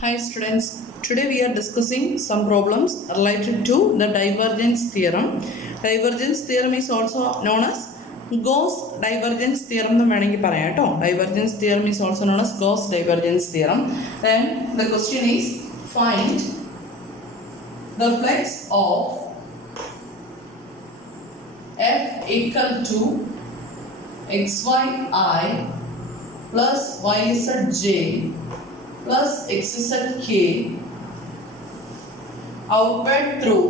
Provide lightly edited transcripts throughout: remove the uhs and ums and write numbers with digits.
Hi students, today we are discussing some problems related to the divergence theorem. Divergence theorem is also known as Gauss divergence theorem എന്ന് വേണമെങ്കിൽ പറയാം കേട്ടോ. Divergence theorem is also known as Gauss divergence theorem. Then the question is find the flex of f equal to xyi plus yzj plus xzk outward through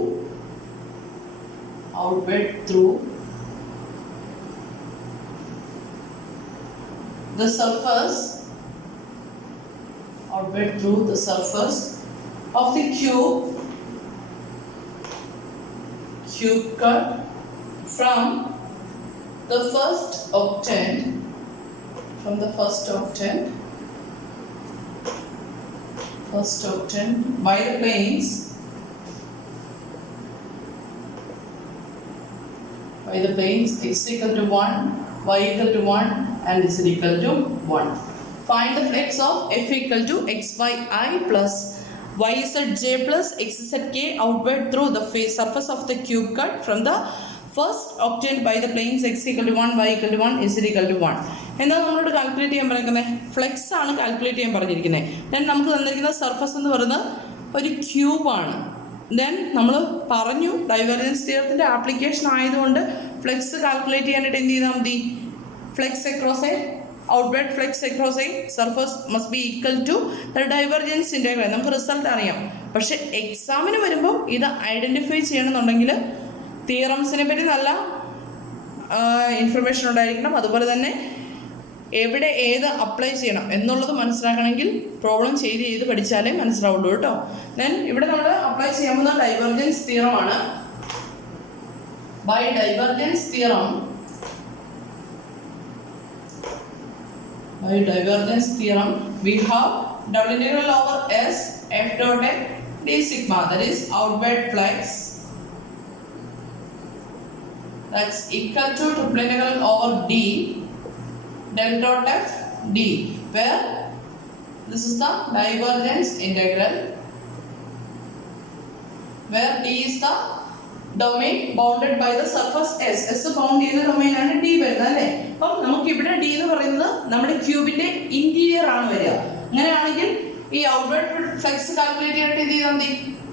the surface of the cube cut from the first octant by the planes x equal to 1, y equal to 1 and z equal to 1. Find the flex of f equal to xyi plus yzj plus xzk outward through the surface of the cube cut from the first octant by the planes x equal to 1, y equal to 1, z equal to 1. എന്നാൽ നമ്മളോട് calculate ചെയ്യാൻ പറയുന്നത് flex ആണ് calculate ചെയ്യാൻ പറഞ്ഞിരിക്കുന്നത്. Then നമുക്ക് തന്നിരിക്കുന്ന surface എന്ന് പറയുന്നത് ഒരു ക്യൂബാണ്. ദെൻ നമ്മൾ പറഞ്ഞു ഡൈവർജൻസ് തിയറത്തിൻ്റെ ആപ്ലിക്കേഷൻ ആയതുകൊണ്ട് ഫ്ലെക്സ് കാൽക്കുലേറ്റ് ചെയ്യാനായിട്ട് എന്ത് ചെയ്താൽ മതി? Flux across a outward flux across a surface must be equal to the divergence integral. നമുക്ക് റിസൾട്ട് അറിയാം. പക്ഷേ എക്സാമിന് വരുമ്പോൾ ഇത് ഐഡൻറ്റിഫൈ ചെയ്യണമെന്നുണ്ടെങ്കിൽ തിയറംസിനെ പറ്റി നല്ല ഇൻഫർമേഷൻ ഉണ്ടായിരിക്കണം. അതുപോലെ തന്നെ എവിടെ ഏത് അപ്ലൈ ചെയ്യണം എന്നുള്ളത് മനസ്സിലാക്കണമെങ്കിൽ പ്രോബ്ലം ചെയ്ത് പഠിച്ചാലേ മനസ്സിലാവുള്ളൂ കേട്ടോ. ദെൻ ഇവിടെ നമ്മൾ അപ്ലൈ ചെയ്യാൻ പോകുന്ന ഡൈവർജൻസ് തിയറമാണ്. By divergence theorem we have double integral over s f dot a d sigma, that is outward flex, that's equal to triple integral over d del dot f d, where this is the divergence integral, where d is the domain bounded by the surface s. s bound ചെയ്യുന്ന domain ആണ് d വരുന്നത് അല്ലേ. അപ്പം നമുക്ക് ഇവിടെ d എന്ന് പറയുന്നത് നമ്മുടെ ക്യൂബിന്റെ ഇന്റീരിയർ ആണ് വരിക. അങ്ങനെയാണെങ്കിൽ ഈ ഔട്ട്വേർഡ് ഫ്ലെക്സ് കാൽക്കുലേറ്റ് ചെയ്യാനായിട്ട് എന്ത് ചെയ്താൽ മതി?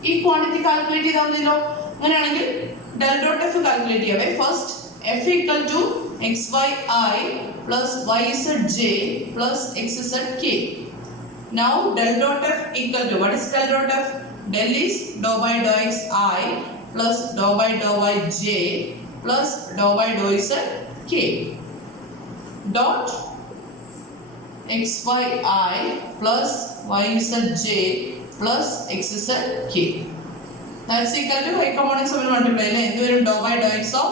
ഈ ക്വാണ്ടിറ്റി കാൽക്കുലേറ്റ് ചെയ്താൽ മതിയല്ലോ. അങ്ങനെയാണെങ്കിൽ del dot f കാൽക്കുലേറ്റ് ചെയ്യാവേ. First f equal to xyi plus yzj plus xzk. Now del dot f equal to, what is del dot f? Del is dou by dou xi plus dou by dou yj plus dou by dou zk dot xyi plus yzj plus xzk. That's equal to y components will multiply. എന്ത് വരും? dou by dou x of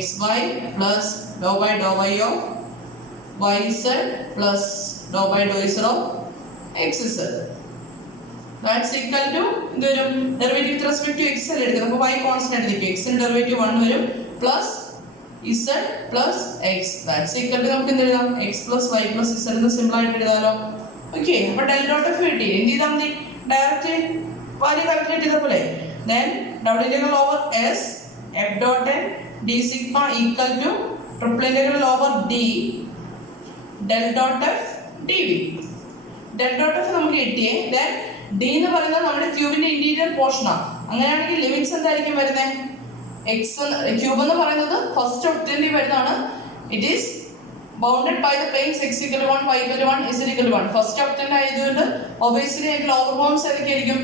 xy plus dou by dou y of yz plus dou by dou z of xz. That's equal to എന്ത് വരും? Derivative with respect to x അല്ലേ എടുക്കുന്നത്. അപ്പോൾ y constant എടുക്കും. x ന്റെ derivative 1 വരും plus z plus x. That's equal to നമുക്ക് എന്ത് എഴുതാം? x plus y plus z എന്ന് സിമ്പിൾ ആയിട്ട് എഴുതാലോ. ഓക്കേ, അപ്പോൾ del dot f കിട്ടി. എന്ത് ചെയ്താൽ മതി? ഡയറക്റ്റ് വാല്യൂ കാൽക്കുലേറ്റ് ചെയ്ത പോലെ. Then double integral over s f dot n d sigma equal to triple integral over d del dot f dv. del dot f നമുക്ക് കിട്ടിയേ. Then d എന്ന് പറയുന്നത് നമ്മുടെ ക്യൂബിന്റെ ഇന്റീരിയർ പോർഷൻ ആണ്. അങ്ങനെയാണെങ്കിൽ ലിമിറ്റ്സ് എന്തായിരിക്കും വരുന്നത്? x ക്യൂബ് എന്ന് പറയുന്നത് ഫസ്റ്റ് ഒക്ടന്റിൽ വരുന്നതാണ്. It is bounded by the planes x equal to 1, y equal to 1, z equal to 1. First octant ആയതുകൊണ്ട് ഒബിയസ്ലി ആയിട്ടുള്ള ഓവർ ബൗണ്ട്സ് ഏതൊക്കെയായിരിക്കും?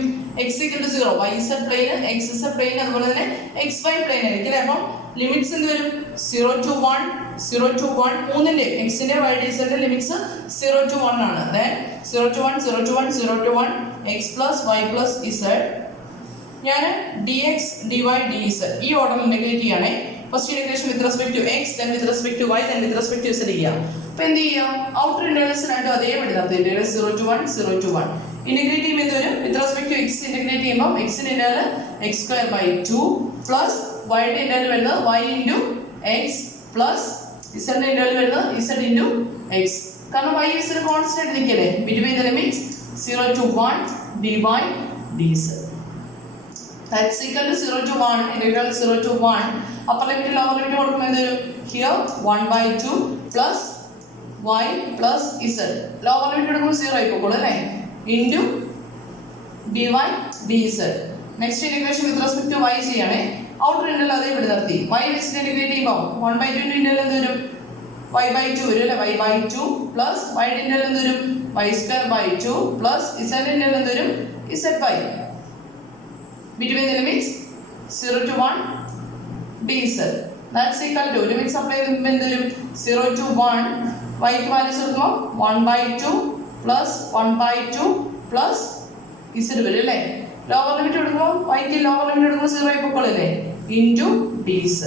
x equal to 0, yz plane, xz plane, അതുപോലെ തന്നെ xy പ്ലെയിൻ ആയിരിക്കും. അപ്പം ലിമിറ്റ്സ് എന്ത് വരും? 0 to 1, 0 to 1. മൂന്നിന്റെ എക്സിന്റെ y d z limits 0 to 1 ആണ്. Then 0 to 1, 0 to 1, 0 to 1, x plus y plus z. ഞാൻ dx dy dz ഈ ഓർഡറിൽ ഇന്റഗ്രേറ്റ് ചെയ്യണേ. First integration with respect to x, then with respect to y, then with respect to z ചെയ്യാം. അപ്പോൾ എന്ത് ചെയ്യാം? Outer ഇന്റഗ്രൽസിനായിട്ട് അതേ എടുത്താൽ ഇന്റഗ്രൽ 0 to 1, 0 to 1. ഇന്റഗ്രേറ്റ് ചെയ്യുമ്പോൾ എന്ത് വരും? With respect to x integrate ചെയ്യുമ്പോൾ x ന്റെ integral x square by 2 plus y ന്റെ ഇന്റഗ്രൽ വരുന്നത് y into x plus z ന്റെ ഇന്റഗ്രൽ വരുന്നത് z into x. കാരണം y is a constant നിൽക്കല്ലേ. Between the limits 0 to 1 dy dz. That's equal to 0 to 1 integral 0 to 1 upper limit lower limit കൊടുക്കുമ്പോൾ എന്ത് വരും? Here 1/2 plus y plus z. Lower limit എടുക്കുമ്പോൾ 0 ആയി പോകുള്ളൂ അല്ലേ? Into dy dz. Next integration with respect to y ചെയ്യണേ. Outer integral അതേ ഇവിടെ നിർത്തി. y വെച്ചിട്ട് ഇന്റഗ്രേറ്റ് ചെയ്യുമ്പോൾ 1/2 ഇന്റഗ്രൽ എന്ത് വരും? y/2 വരും അല്ലേ? y/2 plus y ഇന്റഗ്രൽ എന്ത് വരും? y²/2 plus z ഇന്റഗ്രൽ എന്ത് വരും? z/. Between the limits 0 to 1 dz. That's equal to limits apply ചെയ്യുമ്പോൾ എന്ത് വരും? 0 to 1 y ക്ക് വാല്യൂസ് എടുക്കുമ്പോൾ 1/2 plus 1/2 plus z വരും അല്ലേ? ലോവർ ലിമിറ്റ് എടുക്കുമ്പോൾ y ക്ക് ലോവർ ലിമിറ്റ് എടുക്കുമ്പോൾ 0 ആയി പോയിക്കോളല്ലേ? Into dz.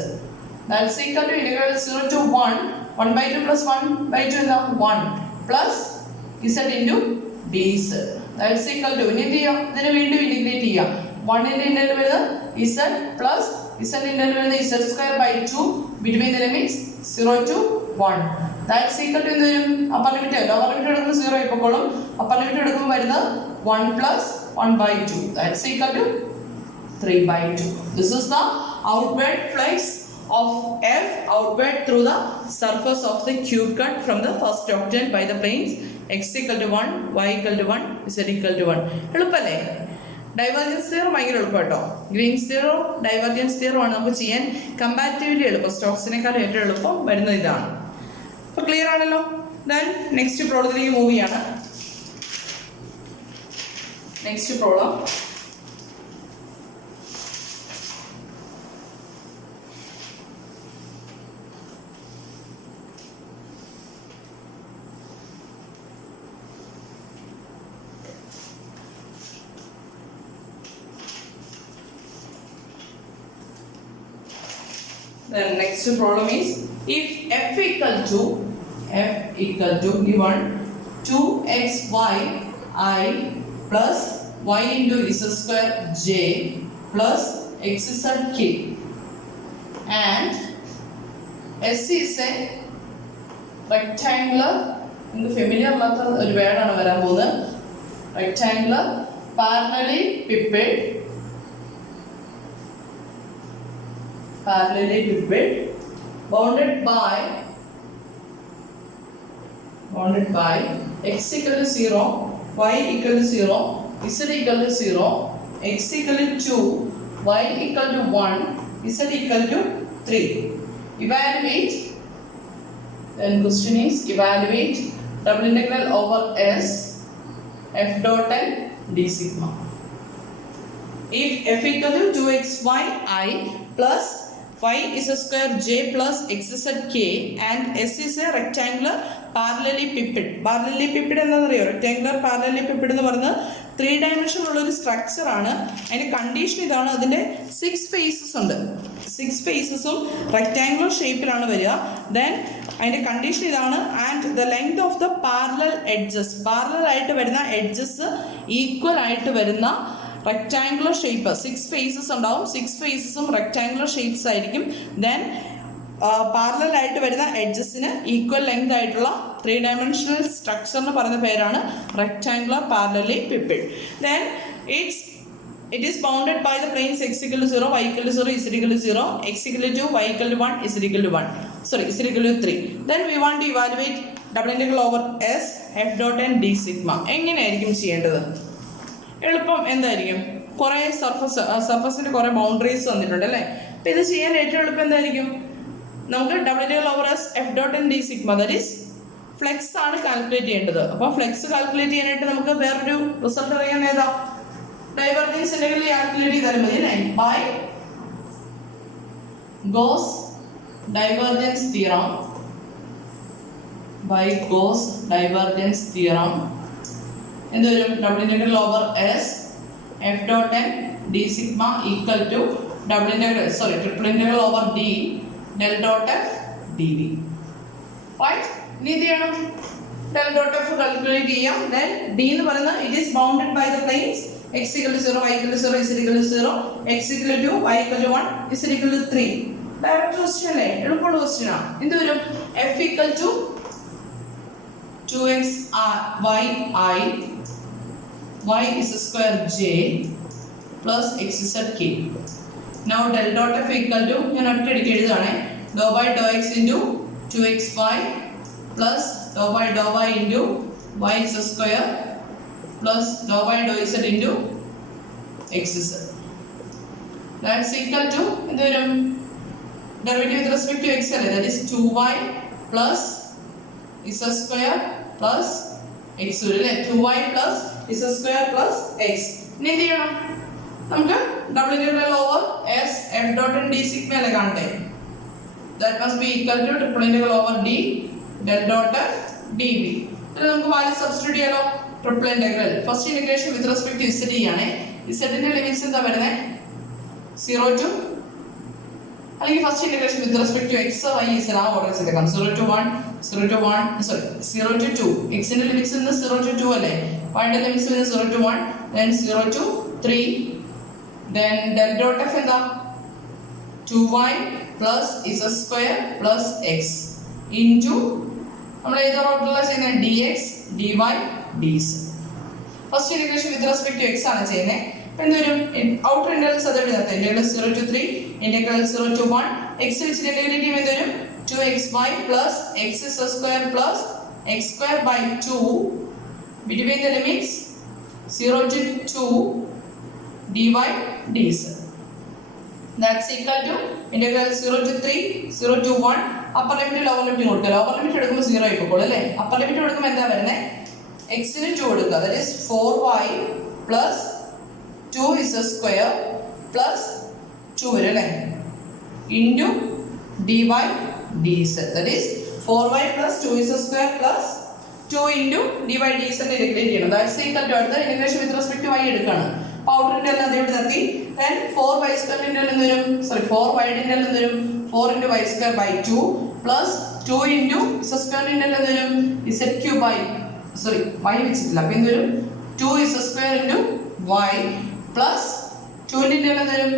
That's equal to integral 0 to 1 1/2 plus 1/2 എന്താ? 1 plus z into dz. That's equal to ഇനി എന്ത് ചെയ്യാം? ഇതിനെ വീണ്ടും ഇന്റഗ്രേറ്റ് ചെയ്യാം. 1 ന്റെ ഇന്റഗ്രൽ വരുന്നത് z plus z ഇന്റഗ്രൽ വരുന്നത് z²/2 between the limits 0 to 1. That's equal to എന്ത് വരും? അപ്പർ ലിമിറ്റ് ലോവർ ലിമിറ്റ് എടുക്കുമ്പോൾ 0 ആയി പോയിക്കോളും. അപ്പർ ലിമിറ്റ് എടുക്കുമ്പോൾ വരുന്നത് 1 plus 1/2. That's equal to 3/2. This is the outward flex of F outward through the surface of the cube cut from the first octant by the planes x equal to 1, y equal to 1, z equal to 1. എളുപ്പല്ലേ? Divergence theorem ഭയങ്കര എളുപ്പം കേട്ടോ. Green's theorem divergence theorem ആണ് നമുക്ക് ചെയ്യാൻ comparatively എളുപ്പം. സ്റ്റോക്സിനേക്കാൾ ഏറ്റവും എളുപ്പം വരുന്നത് ഇതാണ്. അപ്പോൾ ക്ലിയർ ആണല്ലോ. ദെൻ നെക്സ്റ്റ് പ്രോബ്ലത്തിലേക്ക് മൂവ് ചെയ്യാണ്. Next problem The next problem is if f equal to given 2xy I plus y into z² j plus xz k and s is a rectangular in the familiar method ഒരു വേർഡാണ് വരാൻ പോകുന്നത്. rectangular parallelepiped bounded by x equal to 0, y equal to 0, z equal to 0, x equal to 2, y equal to 1, z equal to 3. Evaluate. Then question is evaluate double integral over s f dot n d sigma. If f equal to 2xy I plus y is a square j plus xz k and s is a rectangular parallelepiped. Parallelepiped എന്താണെന്ന് അറിയോ? rectangular parallelepiped എന്ന് പറയുന്നത് 3 dimension ഉള്ള ഒരു structure ആണ്. അതിന്റെ condition ഇതാണ്. അതിന്റെ 6 ഫേസസ് ഉണ്ട്. 6 ഫേസസും റെക്ടാങ്കുലർ ഷേപ്പിലാണ് വരിക. ദെൻ അതിന്റെ കണ്ടീഷൻ ഇതാണ്. And the length of the parallel edges, parallel ആയിട്ട് വരുന്ന എഡ്ജസ് ഈക്വൽ ആയിട്ട് വരുന്ന റെക്ടാങ്കുലർ ഷേപ്പ് 6 ഫേസസ് ഉണ്ടാവും. 6 ഫേസസും റെക്ടാങ്കുലർ ഷേപ്സ് ആയിരിക്കും. ദെൻ പാരലൽ ആയിട്ട് വരുന്ന എഡ്ജസിന് ഈക്വൽ ലെങ്ത് ആയിട്ടുള്ള 3 ഡയമെൻഷണൽ സ്ട്രക്ചറിന് പറയുന്ന പേരാണ് rectangular parallelepiped. Then it is bounded by the planes x equal to 0, y equal to 0, z equal to 0, x equal to 2, y equal to 1, z equal to 1. Sorry, z equal to 3. Then we want to evaluate double integral over s f dot n d sigma. എങ്ങനെയായിരിക്കും ചെയ്യേണ്ടത്? എളുപ്പം എന്തായിരിക്കും? കുറേ സർഫസിൻ്റെ കുറേ boundaries തന്നിട്ടുണ്ട് അല്ലേ? അപ്പം ഇത് ചെയ്യാൻ ഏറ്റവും എളുപ്പം എന്തായിരിക്കും? നമുക്ക് double integral over s f dot n d sigma that is flex ആണ് കാൽക്കുലേറ്റ് ചെയ്യേണ്ടത്. അപ്പോൾ ഫ്ലെക്സ് കാൽക്കുലേറ്റ് ചെയ്യാനായിട്ട് നമുക്ക് വേറൊരു റിസൾട്ട് അറിയാൻ ഏതാ? ഡൈവർജൻസ് ഇന്റഗ്രൽ കാൽക്കുലേറ്റ് ചെയ്താലും മതി അല്ലേ? ബൈ ഗോസ് ഡൈവർജൻസ് തിയറം എന്ത് വരും? Double integral over s f dot n d sigma equal to triple integral over d del dot f d v. Right? ഇനി എന്ത് ചെയ്യണം? ഡെൽ ഡോട്ട് എഫ് കാൽക്കുലേറ്റ് ചെയ്യാം. Then d എന്ന് പറയുന്നത് it is bounded by the planes x equal to 0, y equal to 0, z equal to 0, x equal to 2, y equal to 1, z equal to 3. Direct question അല്ലേ? എളുപ്പമുള്ള question ആണ്. എന്ത് വരും? f equal to 2x y I y is square j plus xz k. Now del dot f equal to ഞാൻ ഒറ്റയടിക്ക് എഴുതുകയാണ് dou by dou x into 2xy plus dou by dou y into y is square plus dou by dou z into xz. That's equal to എന്ത് വരും? Derivative with respect to x അല്ലേ? That is 2y plus z square plus x വരും അല്ലേ? 2y plus z square plus x. ഇനി എന്ത് ചെയ്യണം? നമുക്ക് double integral over s f dot and d sigma അല്ലേ കാണട്ടെ? That must be equal to triple integral over d del dot f dv. ഇത് നമുക്ക് വാല്യൂ സബ്സ്റ്റിറ്റ്യൂട്ട് ചെയ്യാലോ. Triple integral first integration with respect to z ആണ്. z ന്റെ limits എന്താ വരുന്നത്? 0 to അല്ലെങ്കിൽ first integration with respect to x y z ആ order ചെയ്തേക്കാം. 0 to 1 0 to 1 sorry 0 to 2 x ന്റെ ലിമിറ്റ്സ് ഇന്ന് 0 to 2 അല്ലേ? y ന്റെ ലിമിറ്റ്സ് ഇന്ന് 0 to 1 then 0 to 3 then del dot f എന്താ? 2y plus z square plus x into നമ്മൾ ഏത് ഓർഡറിലാണ് ചെയ്യുന്നത്? dx dy dz. First integration with respect to x ആണ് ചെയ്യുന്നത്. എന്ത് വരും? ഔട്ടർ ഇന്റഗ്രൽസ് അത് എഴുതാത്ത integral 0 to 3 integral 0 to 1 x വെച്ചിട്ട് ഇന്റഗ്രേറ്റ് ചെയ്യുമ്പോൾ എന്ത് വരും? 2xy plus x square plus x square by 2 between the limits 0 to 2 dy dz. That's equal to integral 0 to 3 0 to 1 upper limit lower limit കൊടുക്കുക. Lower limit എടുക്കുമ്പോൾ 0 ആയിക്കോളും അല്ലേ? Upper limit കൊടുക്കുമ്പോൾ എന്താ വരുന്നത്? x ന് 2 കൊടുക്കുക. that is 4y plus 2z square plus 2 വരും അല്ലേ? into dy dz. that is 4y plus 2z square plus 2 into dy dz integrate ചെയ്യണം. that's equal to അടുത്ത integration with respect to y എടുക്കുകയാണ്. ഔട്ടർ ഇന്റഗ്രൽ അതേപോലെ നിർത്തി then 4y square integral എന്ന് വരും? Sorry 4y integral എന്ന് വരും? 4 into y square by 2 plus 2 into z square integral എന്ന് വരും? z cube by sorry y വെച്ചിട്ടില്ല അപ്പോൾ എന്ത് വരും? 2z square into y plus 2 ന്റെ ഇന്റഗ്രൽ എന്ന് വരും?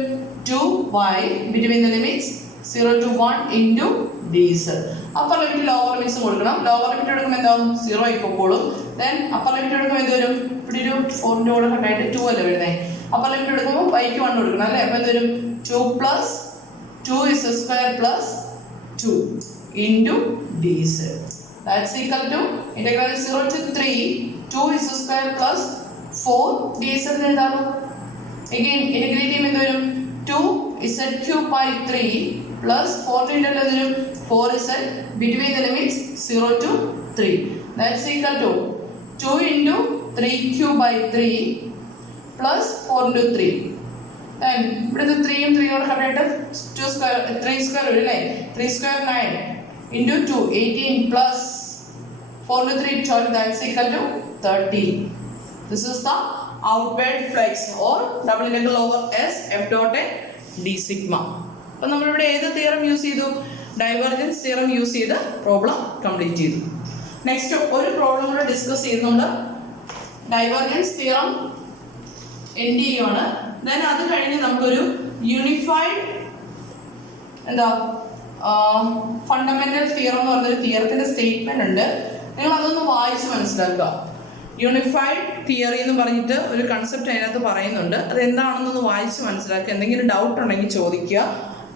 2y between the limits 0 to 1 into dz. Upper limit lower limits കൊടുക്കണം. ലോവർ ലിമിറ്റ് എടുക്കുമ്പോൾ എന്താവും? 0 ആയിക്കോളും. then അപ്പർ ലിമിറ്റ് എടുക്കുമ്പോൾ എന്ത് വരും? ഇവിടെ ഒരു 4 ന്റെ കൂടെ കണ്ടായിട്ട് 2 അല്ലേ വരുന്നത്? അപ്പർ ലിമിറ്റ് എടുക്കുമ്പോൾ y ക്ക് 1 കൊടുക്കണം അല്ലേ? അപ്പോൾ എന്ത് വരും? 2 plus 2z square plus 2 into dz. that's equal to integral 0 to 3 2z square plus 4 dz എന്ന് എഴുതാമോ? again integrate ചെയ്യുമ്പോൾ എന്ത് വരും? 2z cube by 3 plus 4 into 4z between the limits 0 to 3. that's equal to 2 into 3 cube by 3 plus 4 into 3. then ഇവിടുത്തെ 3 ഉം 3 കൂടെ കണ്ടായിട്ട് 2 square 3 square വരും അല്ലേ? 3 square 9 into 2 18 plus 4 into 3 12. that's equal to 30. this is the outward flux or double integral over s f dot and d sigma. അപ്പോൾ നമ്മളിവിടെ ഏത് theorem use ചെയ്തു? Divergence theorem use ചെയ്ത് പ്രോബ്ലം കംപ്ലീറ്റ് ചെയ്തു. Next ഒരു problem കൂടെ discuss ചെയ്യുന്നുണ്ട്. Divergence theorem end ചെയ്യുവാണ്. ദെൻ അത് കഴിഞ്ഞ് നമുക്കൊരു യൂണിഫൈഡ് എന്താ ഫണ്ടമെന്റൽ തിയറം എന്ന് പറഞ്ഞൊരു തിയറത്തിന്റെ സ്റ്റേറ്റ്മെന്റ് ഉണ്ട്. നിങ്ങൾ അതൊന്ന് വായിച്ച് മനസ്സിലാക്കുക. യൂണിഫൈഡ് തിയറി എന്ന് പറഞ്ഞിട്ട് ഒരു കൺസെപ്റ്റ് അതിനകത്ത് പറയുന്നുണ്ട്. അത് എന്താണെന്നൊന്ന് വായിച്ച് മനസ്സിലാക്കുക. എന്തെങ്കിലും ഡൗട്ട് ഉണ്ടെങ്കിൽ ചോദിക്കുക.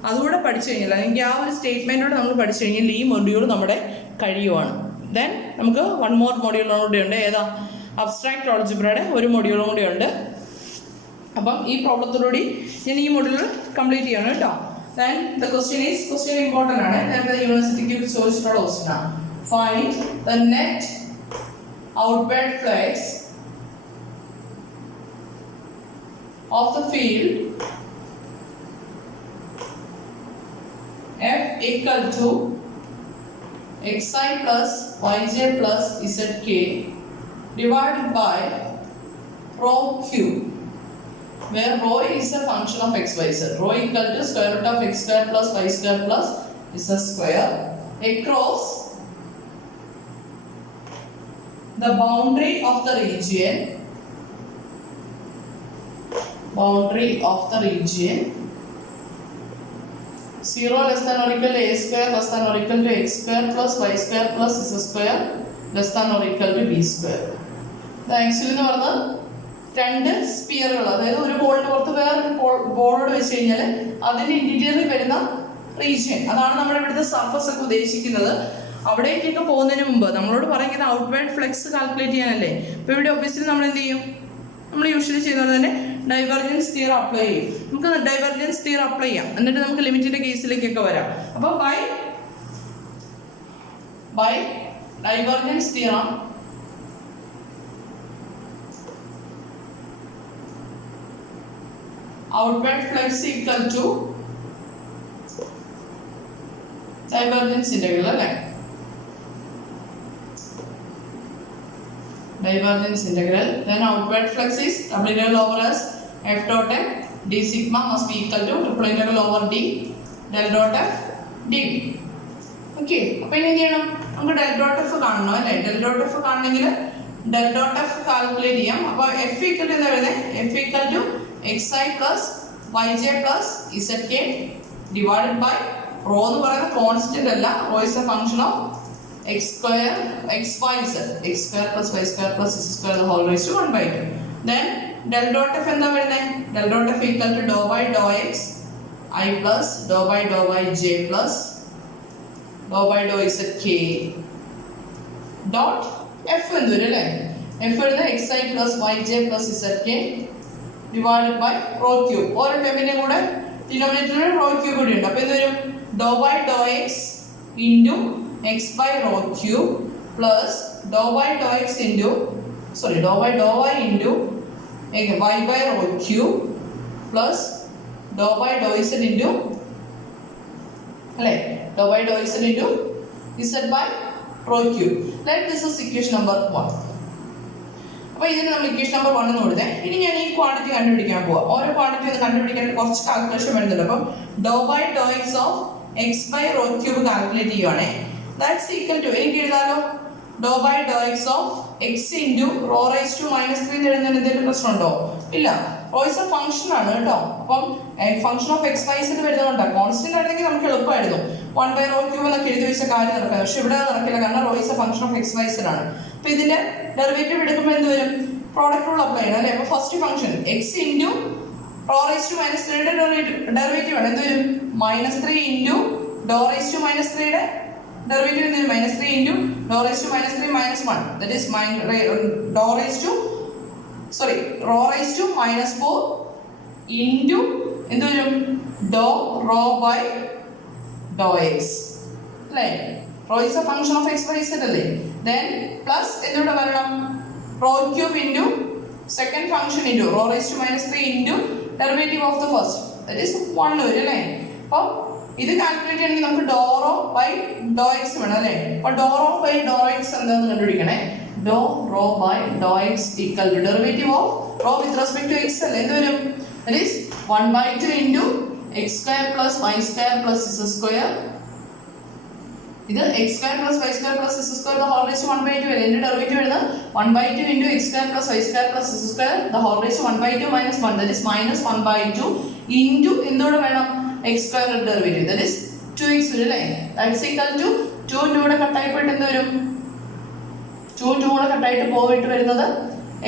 അതുകൂടെ പഠിച്ചു കഴിഞ്ഞാൽ അല്ലെങ്കിൽ ആ ഒരു സ്റ്റേറ്റ്മെൻറ്റോടെ നമ്മൾ പഠിച്ചു കഴിഞ്ഞാൽ ഈ മൊഡ്യൂൾ നമ്മുടെ കഴിയുവാണ്. ദെൻ നമുക്ക് 1 more മൊഡ്യൂളും കൂടി ഉണ്ട്. ഏതാ? അബ്സ്ട്രാക്ട് ആൾജിബ്രയുടെ ഒരു മൊഡ്യൂളും കൂടി ഉണ്ട്. അപ്പം ഈ പ്രോബ്ലത്തോടുകൂടി ഞാൻ ഈ മൊഡ്യൂൾ കംപ്ലീറ്റ് ചെയ്യണം കേട്ടോ. ദെൻ ദ ക്വസ്റ്റ്യൻ ഇമ്പോർട്ടൻ്റ് ആണ്. നേരത്തെ യൂണിവേഴ്സിറ്റിക്ക് ചോദിച്ചിട്ടുള്ള ക്വസ്റ്റ്യൻ ആണ്. Find the net outward flux of the field F equal to xi plus yj plus zk divided by rho q, where rho is a function of xyz. Rho equal to square root of x square plus y square plus z square across the boundary of the region 0 less than or equal to a square less than or equal to x square plus y square plus z square less than or equal to b square. Actually എന്ന് പറഞ്ഞാൽ രണ്ട് സ്പിയറുകൾ, അതായത് ഒരു ബോളിന് പുറത്ത് വേറൊരു ബോളോട് വെച്ച് കഴിഞ്ഞാൽ അതിന്റെ ഇന്റീരിയറിൽ വരുന്ന റീജിയൻ, അതാണ് നമ്മുടെ ഇവിടുത്തെ സർഫസ് ഒക്കെ ഉദ്ദേശിക്കുന്നത്. അവിടേക്കൊക്കെ പോകുന്നതിന് മുമ്പ് നമ്മളോട് പറയുന്നത് ഔട്ട്വേർഡ് ഫ്ലെക്സ് കാൽക്കുലേറ്റ് ചെയ്യാനല്ലേ. അപ്പോൾ ഇവിടെ ഒബ്വിയസ്ലി നമ്മൾ എന്ത് ചെയ്യും? നമ്മൾ യൂഷ്വലി ചെയ്യുന്നത് തന്നെ ഡൈവർജൻസ് തിയറം അപ്ലൈ ചെയ്യും. നമുക്ക് ഡൈവർജൻസ് തിയറം അപ്ലൈ ചെയ്യാം, എന്നിട്ട് നമുക്ക് ലിമിറ്റിന്റെ കേസിലേക്കൊക്കെ വരാം. അപ്പോൾ by divergence theorem outward flux equal to divergence integral അല്ലേ? Divergence integral, then outward flux is double integral over s f dot f d sigma must be equal to triple integral over d del dot f dv. Okay, അപ്പോൾ ഇനി എന്ത് ചെയ്യണം? നമുക്ക് del dot f കാണണം അല്ലേ? del dot f കാണണമെങ്കിൽ del dot f calculate ചെയ്യാം. അപ്പോൾ f equal to എന്താ വരുന്നത്? f equal to xi plus yj plus zk divided by rho എന്ന് പറയുന്ന കോൺസ്റ്റന്റ് അല്ല, rho is a function of x square xyz, x square plus y square plus z square the whole raised to 1/2. then del dot f എന്താ വരുന്നത്? del dot f equal to dou by dou x I plus dou by dou yj plus dou by dou zk dot f എന്ത് വരും അല്ലേ? f വരുന്നത് xi plus yj plus zk divided by rho cube. ഓരോ ടേമിന്റെ കൂടെ ഡിനോമിനേറ്ററിൽ rho cube കൂടി ഉണ്ട്. അപ്പോൾ ഇത് വരും dou by dou x into x by rho cube plus dou by dou x into dou by dou y into y by rho cube plus dou by dou z into അല്ലേ? dou by dou z into z by rho cube. Let this is equation number 1. അപ്പോൾ ഇതിന് നമ്മൾ equation number 1 എന്ന് കൊടുത്തേ. ഇനി ഞാൻ ഈ quantity കണ്ടുപിടിക്കാൻ പോവാം. ഓരോ ക്വാണ്ടിറ്റി ഒന്ന് കണ്ടുപിടിക്കാൻ കുറച്ച് കാൽക്കുലേഷൻ വരുന്നുണ്ട്. അപ്പം do by Dr x of x by rho cube calculate ചെയ്യുവാണേ. ദാറ്റ്സ് ഈക്വൽ ടു, എനിക്ക് എഴുതാലോ, do by Dr x of x into rho raise to -3 എന്ന് എഴുതുന്നതിന് എന്തെങ്കിലും പ്രശ്നമുണ്ടോ? ഇല്ല, റോ ഇസ് എ ഫംഗ്ഷൻ ആണ് കേട്ടോ. അപ്പം function of x y set വരുന്നതുകൊണ്ടാണ്. കോൺസ്റ്റന്റ് ആണെങ്കിൽ നമുക്ക് എളുപ്പമായിരുന്നു 1 ബൈ റോ ക്യൂബ് എന്നൊക്കെ എഴുതി വെച്ച കാര്യം നടക്കാം. പക്ഷെ ഇവിടെ നടക്കില്ല, കാരണം rho is a function of x y z ആണ്. അപ്പോൾ ഇതിന്റെ ഡെറിവേറ്റീവ് എടുക്കുമ്പോൾ എന്ത് വരും? പ്രോഡക്റ്റ് റൂൾ അപ്ലൈ ചെയ്യണം അല്ലേ? അപ്പോൾ first function x into rho raise to -3യുടെ ഡെറിവേറ്റീവ് ആണ് എന്ത് വരും? -3 ഇൻറ്റു ഡോ റൈസ് ടു -3യുടെ ഡെറിവേറ്റീവ് എന്ത് വരും? -3 into doh raise to -3 -1, that is doh raise to rho raise to -4 into എന്ത് വരും? Doh rho by Dr x അല്ലേ? Rho is a function of x y z അല്ലേ? Then plus എന്തുകൂടെ വരണം? Rho cube into second function into rho raise to -3 into derivative of the first, that is 1 വരും അല്ലേ? അപ്പോൾ ഇത് calculate ചെയ്യണമെങ്കിൽ നമുക്ക് doh rho by Dr x വേണം അല്ലേ? അപ്പോൾ doh rho by Dr x എന്താണെന്ന് കണ്ടുപിടിക്കണേ. Doh rho by Dr x equal to derivative of rho with respect to x അല്ലേ? എന്ത് വരും? That is 1/2 into x square plus Y square plus z square. ഇത് x square plus Y square plus z square the whole raise to 1/2 വരും. ഇതിന്റെ derivative വരുന്നത് 1/2 into x square plus Y square plus z square the whole raise to 1/2 - 1, that is -1/2 into എന്തുകൂടെ വേണം? X square derivative, that is 2x വരും അല്ലേ? That's equal to 2 2 കൂടെ കട്ടായി പോയിട്ട് എന്ത് വരും? 2 2 കൂടെ കട്ടായിട്ട് പോയിട്ട് വരുന്നത്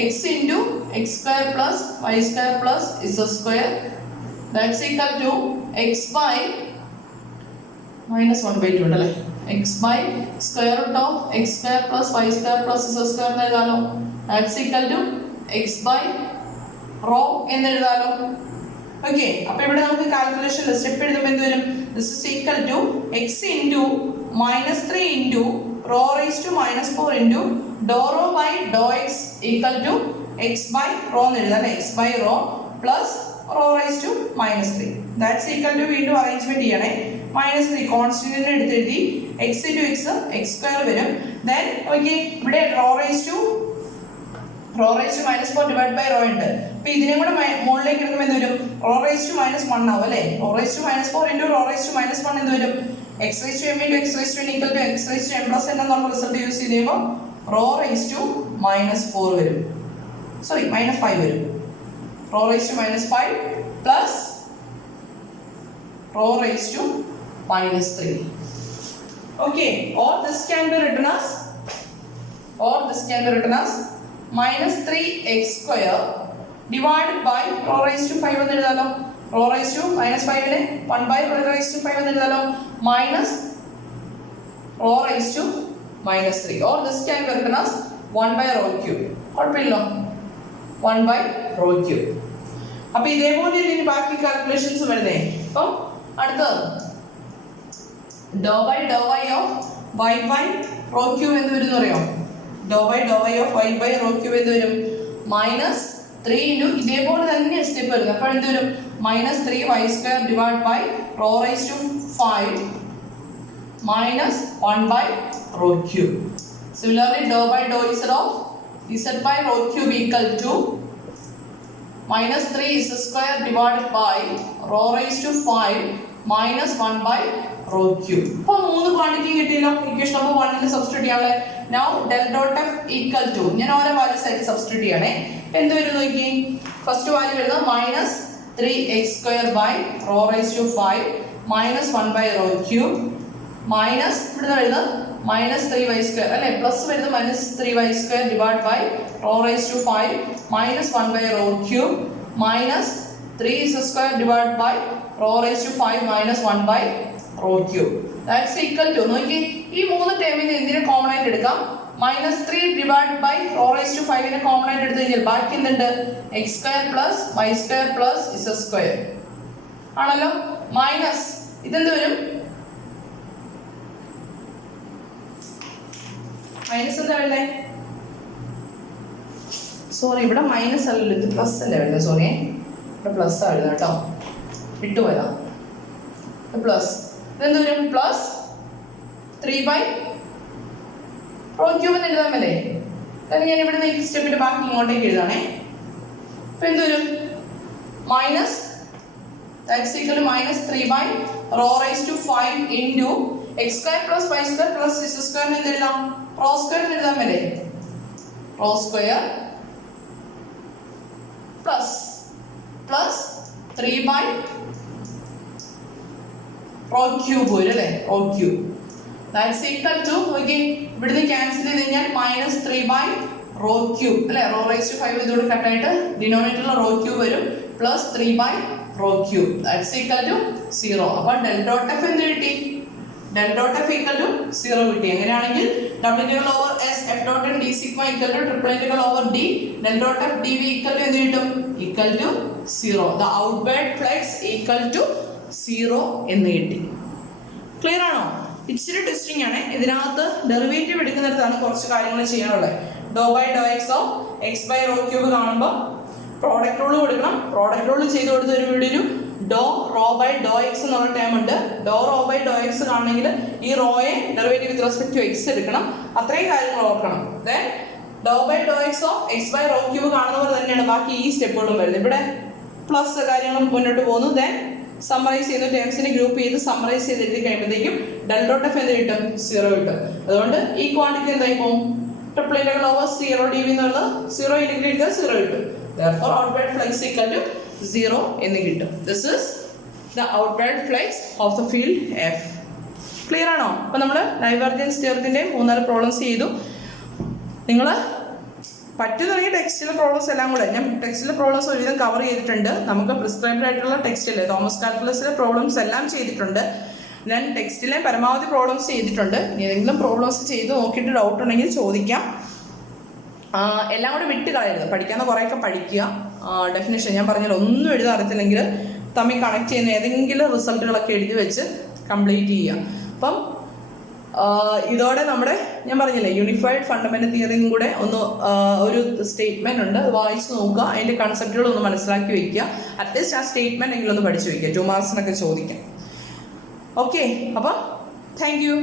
x into x square plus Y square plus z square, that's equal to x by -1/2 ഉണ്ടല്ലേ? x by square root of x square plus Y square plus z square എന്ന് എഴുതാലോ? That's equal to x by rho എന്ന് എഴുതാലോ? Okay, അപ്പോൾ ഇവിടെ നമുക്ക് calculation step എഴുതുമ്പോൾ എന്ത് വരും? This is equal to x into -3 into rho raise to -4 into do rho by Dr x equal to x by rho എന്ന് എഴുതാം അല്ലേ? x by rho plus rho raise to -3, that's equal to, വീണ്ടും arrangement ചെയ്യണേ. -3 കോൺസ്റ്റന്റിനെ എടുത്തെഴുതി, x into x square വരും. Then okay, ഇവിടെ rho raise to -4 divide by rho ഉണ്ട്. അപ്പോൾ ഇതിനെ കൂടെ മുകളിലേക്ക് എടുക്കുമ്പോൾ എന്ത് വരും? റോ റൈസ് ടു -1 ആവും അല്ലേ? Rho raise to -4 into rho raise to -1 എന്ത് വരും? x raise to m into x raise to n equal to x raise to m plus n എന്നുള്ള റിസൾട്ട് യൂസ് ചെയ്ത് കഴിയുമ്പോൾ റോ റൈസ് ടു -4 വരും, -5 വരും. Rho raise to -5 plus rho raise to -3. Okay, or this can be written as or this can be written as minus 3x square divided by rho raised to 5 എന്ന് എഴുതാലോ. rho raised to minus 5 നെ 1 by rho raised to 5 എന്ന് എഴുതാലോ. minus rho raised to minus 3 or this can be written as 1 by rho cube. കുഴപ്പമില്ലല്ലോ, 1 by rho cube. അപ്പൊ ഇതേപോലെ ഇനി ബാക്കി calculations വരുന്നേ. അപ്പം അടുത്തത് doh by of y by rho cube എന്ന് വരുന്ന അറിയോ? Doh by of y by rho cube എന്ന് വരും മൈനസ് 3 ഇൻറ്റു ഇതേപോലെ തന്നെ സ്റ്റെപ്പ് വരുന്നത്. അപ്പോൾ എന്ത് വരും? Minus 3y square divide by rho raise to 5 minus 1 by rho cube. Similarly, dou by dou z by rho cube equal to minus 3 z square divided by rho raised to 5 minus 1 by rho cube. അപ്പോൾ മൂന്ന് quantity കിട്ടിയല്ലോ. Equation number 1 ൽ substitute ചെയ്യാനുള്ള. Now del dot f equal to ഞാൻ ഓരോ value side substitute ചെയ്യണേ. എന്ത് വരും നോക്കി? ഫസ്റ്റ് വാല്യൂ വരുന്നത് minus 3x square by rho raise to 5 minus 1 by rho cube minus ഇവിടുന്ന് വരുന്നത് മൈനസ് 3y സ്ക്വയർ അല്ലെ, പ്ലസ് വരുന്നത് minus 3y square divide by rho raise to 5 minus 1 by rho cube minus 3z square divide by rho raise to 5 minus 1 by rho cube. That's equal to നോക്കി ഈ മൂന്ന് ടേമിന് എന്തിനെ common ആയിട്ട് എടുക്കാം? Minus 3 divide by rho raise to 5 നെ common ആയിട്ട് എടുത്തു കഴിഞ്ഞാൽ ബാക്കി എന്തുണ്ട്? X square plus Y square plus Z square ആണല്ലോ. മൈനസ് ഇതെന്ത് വരും? മൈനസ് എന്താ വരുന്നത്? സോറി, ഇവിടെ മൈനസ് അല്ലല്ലോ, ഇത് പ്ലസ് അല്ലേ വരുന്നത്. സോറി, ഇവിടെ പ്ലസ് ആ വരുന്നത് കേട്ടോ, വിട്ടുപോയതാ. പ്ലസ് ഇതെന്ത് വരും? പ്ലസ് 3 by rho cube എന്ന് എഴുതാൻ പറ്റേ. അതായത് ഞാൻ ഇവിടെ നിന്ന് സ്റ്റെപ്പിന്റെ ബാക്കി ഇങ്ങോട്ടേക്ക് എഴുതാണേ. അപ്പൊ എന്ത് വരും? Minus that's equal to minus 3 by rho raised to 5 into x square plus y square plus z square എന്ന് എഴുതാം. rho square എന്ന് എഴുതാൻ പറ്റേ. rho square plus 3 by rho cube വരും അല്ലേ, rho cube. That's equal to again ഇവിടുന്ന് cancel ചെയ്ത് കഴിഞ്ഞാൽ മൈനസ് 3 by rho cube അല്ലേ, റോ റൈസ് ടു 5 ഇതോട് കട്ടായിട്ട് ഡിനോമിനേറ്ററിൽ rho cube വരും plus 3 by rho cube. That's equal to 0. അപ്പോൾ del dot f എന്ത് കിട്ടി? del dot f equal to 0 കിട്ടി. എങ്ങനെയാണെങ്കിൽ double integral over s f dot n d sigma equal to triple integral over d del dot f dv equal to എന്ത് കിട്ടും? equal to 0. The outward flux equal to 0 എന്ന് കിട്ടി. Clear ആണോ? ഇച്ചിരി testing ആണ്. ഇതിനകത്ത് derivative എടുക്കുന്നിടത്താണ് കുറച്ച് കാര്യങ്ങൾ ചെയ്യാനുള്ളത്. Doh by Dr x of x by rho cube കാണുമ്പോൾ പ്രോഡക്റ്റ് റൂൾ കൊടുക്കണം. പ്രോഡക്റ്റ് റൂൾ ചെയ്ത് കൊടുത്ത് ഇവിടെ ഒരു doh rho by Dr x എന്നുള്ള ടേം ഉണ്ട്. Doh rho by Dr x കാണണമെങ്കിൽ ഈ റോയെ derivative with respect to x എടുക്കണം. അത്രയും കാര്യങ്ങൾ ഓർക്കണം. Then doh by Dr x of x by rho cube കാണുന്ന പോലെ തന്നെയാണ് ബാക്കി ഈ സ്റ്റെപ്പുകളും വരുന്നത്. ഇവിടെ പ്ലസ് കാര്യങ്ങളും മുന്നോട്ട് പോകുന്നു. ദെൻ സമ്മറൈസ് ചെയ്യുന്ന ടേംസിനെ ഗ്രൂപ്പ് ചെയ്ത് സമ്മറൈസ് ചെയ്ത് എഴുതി കഴിയുമ്പോഴത്തേക്കും ഡെൽ ഡോട്ട് എഫ് എന്ത് കിട്ടും? 0 കിട്ടും. അതുകൊണ്ട് ഈ ക്വാണ്ടിറ്റി എന്തായി പോകും? ട്രിപ്പിൾ ഇന്റഗ്രൽ ഓവർ 0 dv എന്ന് പറയുന്നത് 0 ഇന്റഗ്രേറ്റ് ചെയ്താൽ 0 കിട്ടും. Therefore outward flux equal to 0 എന്ന് കിട്ടും. This is the outward flux of the field F. Clear ആണോ? അപ്പൊ നമ്മൾ ഡൈവർജൻസ് തിയറത്തിന്റെ 3-4 പ്രോബ്ലംസ് ചെയ്തു. നിങ്ങൾ പറ്റുന്നെങ്കിൽ ടെക്സ്റ്റിലെ പ്രോബ്ലംസ് എല്ലാം കൂടെ ഞാൻ ടെക്സ്റ്റിലെ പ്രോബ്ലംസ് ഒരുവിധം കവർ ചെയ്തിട്ടുണ്ട്. നമുക്ക് പ്രിസ്ക്രൈബ്ഡ് ആയിട്ടുള്ള ടെക്സ്റ്റിലെ തോമസ് കാൽക്കുലസിലെ പ്രോബ്ലംസ് എല്ലാം ചെയ്തിട്ടുണ്ട്. ഞാൻ ടെക്സ്റ്റിലെ പരമാവധി പ്രോബ്ലംസ് ചെയ്തിട്ടുണ്ട്. ഏതെങ്കിലും പ്രോബ്ലംസ് ചെയ്ത് നോക്കിയിട്ട് ഡൗട്ട് ഉണ്ടെങ്കിൽ ചോദിക്കാം. എല്ലാം കൂടെ വിട്ട് കളയരുത്. പഠിക്കാവുന്ന കുറേയൊക്കെ പഠിക്കുക. ഡെഫിനേഷൻ ഞാൻ പറഞ്ഞാൽ ഒന്നും എഴുതാൻ അറിയത്തില്ലെങ്കിൽ തമ്മിൽ കണക്ട് ചെയ്യുന്ന ഏതെങ്കിലും റിസൾട്ടുകളൊക്കെ എഴുതി വെച്ച് കംപ്ലീറ്റ് ചെയ്യുക. അപ്പം ഇതോടെ നമ്മുടെ ഞാൻ പറഞ്ഞില്ലേ യൂണിഫൈഡ് ഫണ്ടമെന്റൽ തിയറിയും കൂടെ ഒന്ന് ഒരു സ്റ്റേറ്റ്മെന്റ് ഉണ്ട്, അത് വായിച്ച് നോക്കുക. അതിന്റെ കൺസെപ്റ്റുകൾ ഒന്ന് മനസ്സിലാക്കി വെക്കുക. അറ്റ്ലീസ്റ്റ് ആ സ്റ്റേറ്റ്മെന്റ് എങ്കിലും ഒന്ന് പഠിച്ചു വെക്കുക. 2 മാർക്സിനൊക്കെ ചോദിക്കാം. ഓക്കെ, അപ്പം താങ്ക് യു.